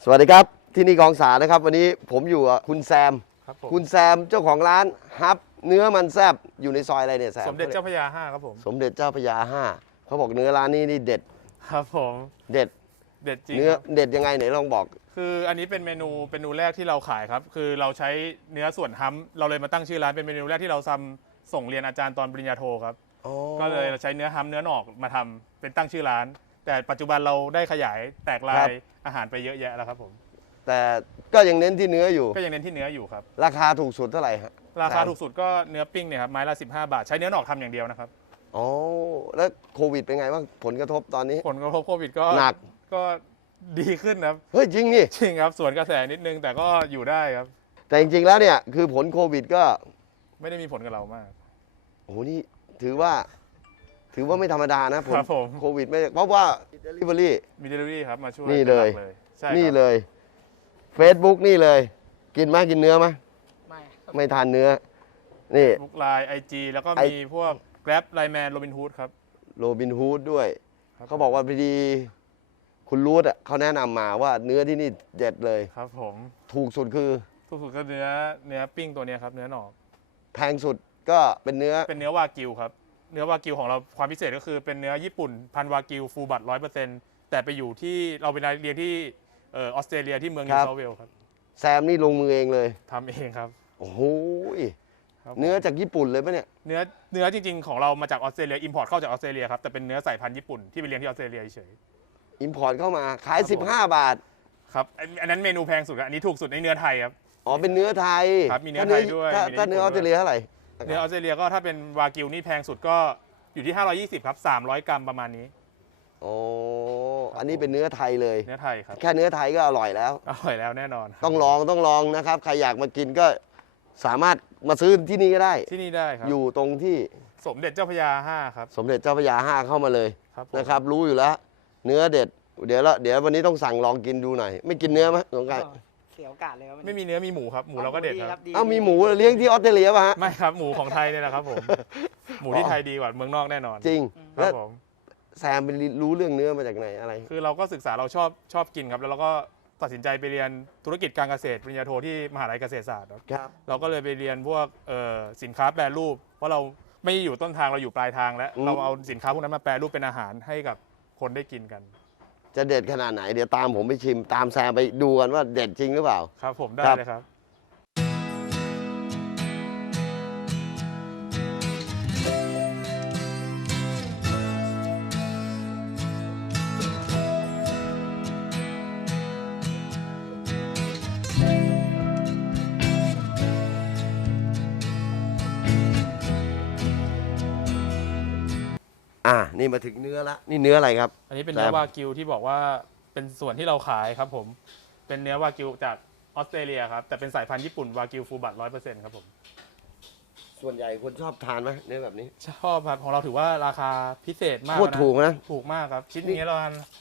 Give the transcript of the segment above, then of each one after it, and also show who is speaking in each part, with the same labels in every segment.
Speaker 1: สวัสดีครับที่นี่กองสานะครับวันนี้ผมอยู่กับคุณแซม คุณแซมเจ้าของร้านฮับเนื้อมันแซบอยู่ในซอยอะไรเนี่ยแซม
Speaker 2: สมเด็จเจ้าพระยา5ครับผม
Speaker 1: สมเด็จเจ้าพระยา5เขาบอกเนื้อร้านนี้นี่เด็ด
Speaker 2: ครับผม
Speaker 1: เด็ด
Speaker 2: เด็ดจริง
Speaker 1: เนื้อ
Speaker 2: ครับ
Speaker 1: เด็ดยังไงไหนลองบอก
Speaker 2: คืออันนี้เป็นเมนูแรกที่เราขายครับคือเราใช้เนื้อส่วนฮัมเราเลยมาตั้งชื่อร้านเป็นเมนูแรกที่เราทำส่งเรียนอาจารย์ตอนปริญญาโทครับก็เลยเราใช้เนื้อฮัมเนื้อหนอกมาทำเป็นตั้งชื่อร้าน แต่ปัจจุบันเราได้ขยายแตกลายอาหารไปเยอะแยะแล้วครับผม
Speaker 1: แต่ก็ยังเน้นที่เนื้ออยู่
Speaker 2: ก็ยังเน้นที่เนื้ออยู่ครับ
Speaker 1: ราคาถูกสุดเท่าไหร่ฮะ
Speaker 2: ราคาถูกสุดก็เนื้อปิ้งเนี่ยครับไม้ละ15 บาทใช้เนื้อหนอกทำอย่างเดียวนะครับ
Speaker 1: อ๋อแล้วโควิดเป็นไงบ้างผลกระทบตอนนี้
Speaker 2: ผลกระทบโควิดก็
Speaker 1: หนัก
Speaker 2: ก็ดีขึ้นครับ
Speaker 1: เฮ้ยจริงนี่
Speaker 2: จริงครับสวนกระแสนิดนึงแต่ก็อยู่ได้ครับ
Speaker 1: แต่จริงๆแล้วเนี่ยคือผลโควิดก็
Speaker 2: ไม่ได้มีผลกับเรามาก
Speaker 1: โอ้โหนี่ถือว่าไม่ธรรมดานะผล
Speaker 2: ครับผม
Speaker 1: โควิดไม่เพราะว่า delivery
Speaker 2: มี delivery ครับมาช่วย
Speaker 1: นี่เลย
Speaker 2: ป็นหกใช่ครับ
Speaker 1: นี่เลย Facebook นี่เลย กินไหมกินเนื้อไหม
Speaker 3: ไม่ครับ
Speaker 1: ไม่ทานเนื้อ นี่
Speaker 2: บุ๊กไลน์ IG แล้วก็
Speaker 1: ไอ
Speaker 2: มีพวก Grab Lineman Robin Hood ครับ
Speaker 1: โรบินฮูดด้วย
Speaker 2: ครับ
Speaker 1: เขาบอกว่าพอดีคุณรูทอ่ะเขาแนะนำมาว่าเนื้อที่นี่เด็ดเลย
Speaker 2: ครับผม
Speaker 1: ถูกสุดคือ
Speaker 2: ทุกสุดก็เนื้อปิ้งตัวเนี้ยครับเนื้อหนอก
Speaker 1: แพงสุดก็เป็นเนื้อ
Speaker 2: เป็นเนื้อวากิวครับเนื้อวากิวของเราความพิเศษก็คือเป็นเนื้อญี่ปุ่นพันวากิวฟูลบัต100%แต่ไปอยู่ที่เราไปเรียนที่ออสเตรเลียที่เมืองนิวเซาท์เวลส์ครับ
Speaker 1: แซมนี่ลงมือเองเลย
Speaker 2: ทำเองครับ
Speaker 1: โอ้โห
Speaker 2: ครับผม
Speaker 1: เนื้อจากญี่ปุ่นเลยปะเนี่ย
Speaker 2: เนื้อจริงๆของเรามาจากออสเตรเลียอิมพอร์ตเข้าจากออสเตรเลียครับแต่เป็นเนื้อสายพันธุ์ญี่ปุ่นที่ไปเรียนที่ออสเตรเลียเฉย
Speaker 1: อิมพอร์ตเข้ามาขาย
Speaker 2: ครับผม
Speaker 1: 15 บาท
Speaker 2: ครับอันนั้นเมนูแพงสุดครับอันนี้ถูกสุดในเนื้อไทยครับ
Speaker 1: อ๋อเป็นเนื้อไทย
Speaker 2: ครับมีเนื้อไทยด้วย
Speaker 1: ถ้า
Speaker 2: มีเนื้
Speaker 1: เนื้อ
Speaker 2: อ
Speaker 1: อ
Speaker 2: ญี่
Speaker 1: อ
Speaker 2: ปุ่
Speaker 1: ส
Speaker 2: น
Speaker 1: เตรเลียเท่าไหร่
Speaker 2: เนื้อออสเตรเลียก็ถ้าเป็นวากิวนี่แพงสุดก็อยู่ที่520ครับ300 กรัมประมาณนี้
Speaker 1: โอ้อันนี้เป็นเนื้อไทยเลย
Speaker 2: เนื้อไทยครับ
Speaker 1: แค่เนื้อไทยก็อร่อยแล้ว
Speaker 2: อร่อยแล้วแน่นอน
Speaker 1: ต้องลองนะครับ ใครอยากมากินก็สามารถมาซื้อที่นี่ก็ได้
Speaker 2: ที่นี่ได้ครับ
Speaker 1: อยู่ตรงที่
Speaker 2: สมเด็จเจ้าพระยา5ครับ
Speaker 1: สมเด็จเจ้าพระยา5เข้ามาเลย
Speaker 2: ครับผม
Speaker 1: นะครับ รู้อยู่แล้ว เนื้อเด็ด เดี๋ยววันนี้ต้องสั่งลองกินดูหน่อย ไม่กินเนื้อไหมสงกรานต์
Speaker 3: เสียโอกาสเลยครับวันนี้
Speaker 2: ไม่มีเนื้อมีหมูครับหมูเราก็เด็ดครับ
Speaker 3: ดี
Speaker 1: เอ้ามีหมูเลี้ยงที่ออสเตรเลียป่ะฮะ
Speaker 2: ไม่ครับหมูของไทยเนี่ยแหละครับผมหมูที่ไทยดีกว่าเมืองนอกแน่นอน
Speaker 1: จริง
Speaker 2: ครั
Speaker 1: แล้ว
Speaker 2: บผม
Speaker 1: แซมไปรู้เรื่องเนื้อมาจากไหนอะไร
Speaker 2: คือเราก็ศึกษาเราชอบกินครับแล้วเราก็ตัดสินใจไปเรียนธุรกิจการเกษตรปริญญาโทที่มหาลัยเกษตรศาสตร์ครับ
Speaker 1: ครับ
Speaker 2: เราก็เลยไปเรียนพวกสินค้าแปรรูป เพราะเราไม่อยู่ต้นทางเราอยู่ปลายทางแล้ว เราเอาสินค้าพวกนั้นมาแปรรูปเป็นอาหารให้กับคนได้กินกัน
Speaker 1: จะเด็ดขนาดไหน เดี๋ยวตามผมไปชิม ตามแซมไปดูกันว่าเด็ดจริงหรือเปล่า
Speaker 2: ครับผมได้
Speaker 1: ครับ
Speaker 2: เลยครับ
Speaker 1: นี่มาถึงเนื้อละ นี่เนื้ออะไรครับ
Speaker 2: อันนี้เป็นเนื้อ
Speaker 1: แซม
Speaker 2: วากิวที่บอกว่าเป็นส่วนที่เราขายครับผมเป็นเนื้อวากิวจากออสเตรเลียครับแต่เป็นสายพันธุ์ญี่ปุ่นวากิวฟูลบัต100%ครับผม
Speaker 1: ส่วนใหญ่คนชอบทานไหมเนื้อแบบนี้
Speaker 2: ชอบครับของเราถือว่าราคาพิเศษมาก
Speaker 1: โคตรถูกนะ
Speaker 2: ถูกมากครับชิ้นนี้เรา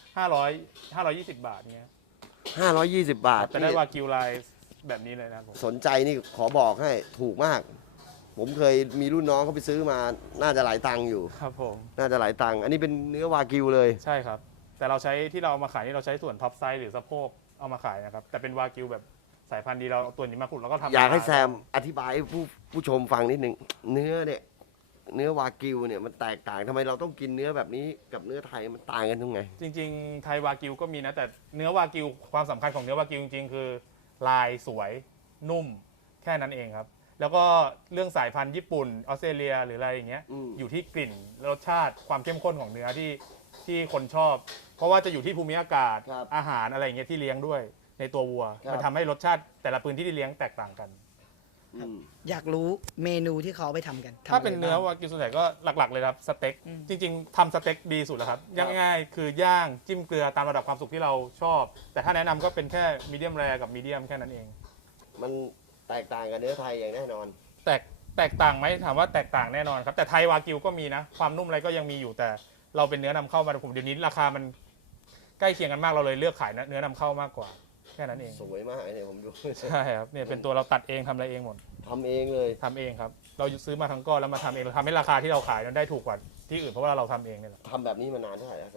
Speaker 2: 520 บาทเงี้ย
Speaker 1: 520 บาท
Speaker 2: จะได้วากิวลายแบบนี้เลยนะครับผม
Speaker 1: สนใจนี่ขอบอกให้ถูกมาก ผมเคยมีรุ่นน้องเขาไปซื้อมา น่าจะหลายตังค์อยู่
Speaker 2: ครับผม
Speaker 1: น่าจะหลายตังค์ อันนี้เป็นเนื้อวากิวเลย
Speaker 2: ใช่ครับแต่เราใช้ที่เราเอามาขายนี่เราใช้ส่วนท็อปไซส์หรือสะโพกเอามาขายนะครับแต่เป็นวากิวแบบสายพันธุ์ดีเราเอาตัวนี้มาขุดแล้วก็ทำ
Speaker 1: อยากให้
Speaker 2: ข
Speaker 1: แซมอธิบายให้ผู้ชมฟังนิดหนึ่งเนื้อเนี่ย เนื้อวากิวเนี่ยมันแตกต่างทำไมเราต้องกินเนื้อแบบนี้กับเนื้อไทยมันต่างกันตรงไหน
Speaker 2: จริงๆไทยวากิวก็มีนะแต่เนื้อวากิวความสำคัญของเนื้อวากิวจริงๆคือลายสวยนุ่มแค่นั้นเองครับแล้วก็เรื่องสายพันธุ์ญี่ปุ่นออสเตรเลียหรืออะไรอย่างเงี้ย อยู่ที่กลิ่นรสชาติความเข้มข้นของเนื้อที่คนชอบ เพราะว่าจะอยู่ที่ภูมิอากาศ
Speaker 1: ครับ
Speaker 2: อาหารอะไรอย่างเงี้ยที่เลี้ยงด้วยในตัววัว
Speaker 1: ครับ
Speaker 2: มันทำให้รสชาติแต่ละพื้นที่ที่เลี้ยงแตกต่างกัน
Speaker 3: อยากรู้เมนูที่เขาเอาไปทำกันทำ
Speaker 2: ถ้าเป็น
Speaker 3: ะไร
Speaker 2: เนื้อ
Speaker 3: บ้ง
Speaker 2: วากิวส่วนใหญ่ก็หลักๆเลยครับสเต็ก
Speaker 3: อืม
Speaker 2: จริงๆทำสเต็กดีสุดแล้วครับง่ายๆคือย่างจิ้มเกลือตามระดับความสุกที่เราชอบ แต่ถ้าแนะนำก็เป็นแค่มีเดียมแรกับมีเดียมแค่นั้นเอง
Speaker 1: มันแตกต่างกับเนื้อไทยอย่างแน่นอน
Speaker 2: แตกต่างไหมถามว่าแตกต่างแน่นอนครับแต่ไทยวากิวก็มีนะความนุ่มอะไรก็ยังมีอยู่แต่เราเป็นเนื้อนำเข้ามาผมเดี๋ยวนี้ราคามันใกล้เคียงกันมากเราเลยเลือกขายเนื้อนำเข้ามากกว่าแค่นั้นเอง
Speaker 1: สวยมากเนี่ยผมดู
Speaker 2: ใช่ครับเนี่ยเป็นตัวเราตัดเองทำอะไรเองหมด
Speaker 1: ทำเองเลย
Speaker 2: ทำเองครับเราซื้อมาทั้งก้อนแล้วมาทำเองเราทำให้ราคาที่เราขายนั้นได้ถูกกว่าที่อื่นเพราะว่าเราทำเองเนี่ยแหละ
Speaker 1: ทำแบบนี้มานานเท่าไหร่แล้วอาจารย์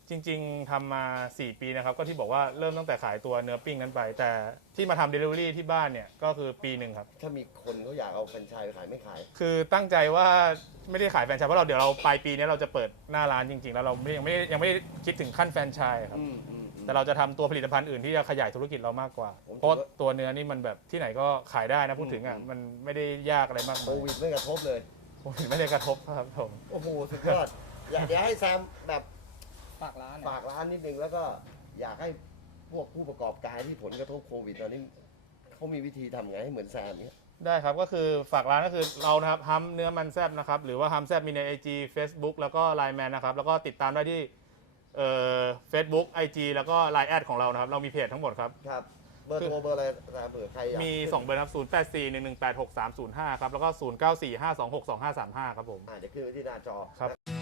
Speaker 2: จริงๆทำมา 4 ปีนะครับก็ที่บอกว่าเริ่มตั้งแต่ขายตัวเนื้อปิ้งนั้นไป แต่ที่มาทำ Delivery ที่บ้านเนี่ยก็คือปีหนึ่งครับ
Speaker 1: ถ้ามีคนเขาอยากเอาแฟรนไชส์ไปขายไม่ขาย
Speaker 2: คือตั้งใจว่าไม่ได้ขายแฟรนไชส์เพราะเดี๋ยวเราปลายปีนี้เราจะเปิดหน้าร้านจริงๆแล้วเรายังไม่ได้คิดถึงขั้นแฟรนไชส์ครับแต่เราจะทำตัวผลิตภัณฑ์อื่นที่จะขยายธุรกิจเรามากกว่าเพราะตัวเนื้อนี่มันแบบที่ไหนก็ขายได้นะพูดถึงอ่ะมันไม่ได้ยากอะไรมาก
Speaker 1: โควิดไม่กระทบเลย
Speaker 2: โควิดไม่ได้กระทบครับผม
Speaker 1: โอ้โหสุดยอด อยากให้แซมแบบ
Speaker 3: ฝากร้าน
Speaker 1: ฝากร้านนิดนึงแล้วก็อยากให้พวกผู้ประกอบการที่ผลกระทบโควิดตอนนี้เขามีวิธีทำไงให้เหมือนแซมเนี่ย
Speaker 2: ได้ครับก็คือฝากร้านก็คือเรานะครับฮัมเนื้อมันแซบนะครับหรือว่าฮัมแซบมีใน IG Facebook แล้วก็ Line Man นะครับแล้วก็ติดตามได้ที่Facebook IG แล้วก็ Line แอดของเรานะครับเรามีเพจทั้งหมดครับ
Speaker 1: ครับเบอร์โทรเบอร์อะไรแซมเผื่อใครอยาก
Speaker 2: มี 2 เบอร์ครับ0841186305ครับแล้วก็0945262535ครับผม
Speaker 1: เดี๋ยวขึ้นไว้ที่หน้าจอ
Speaker 2: ครับ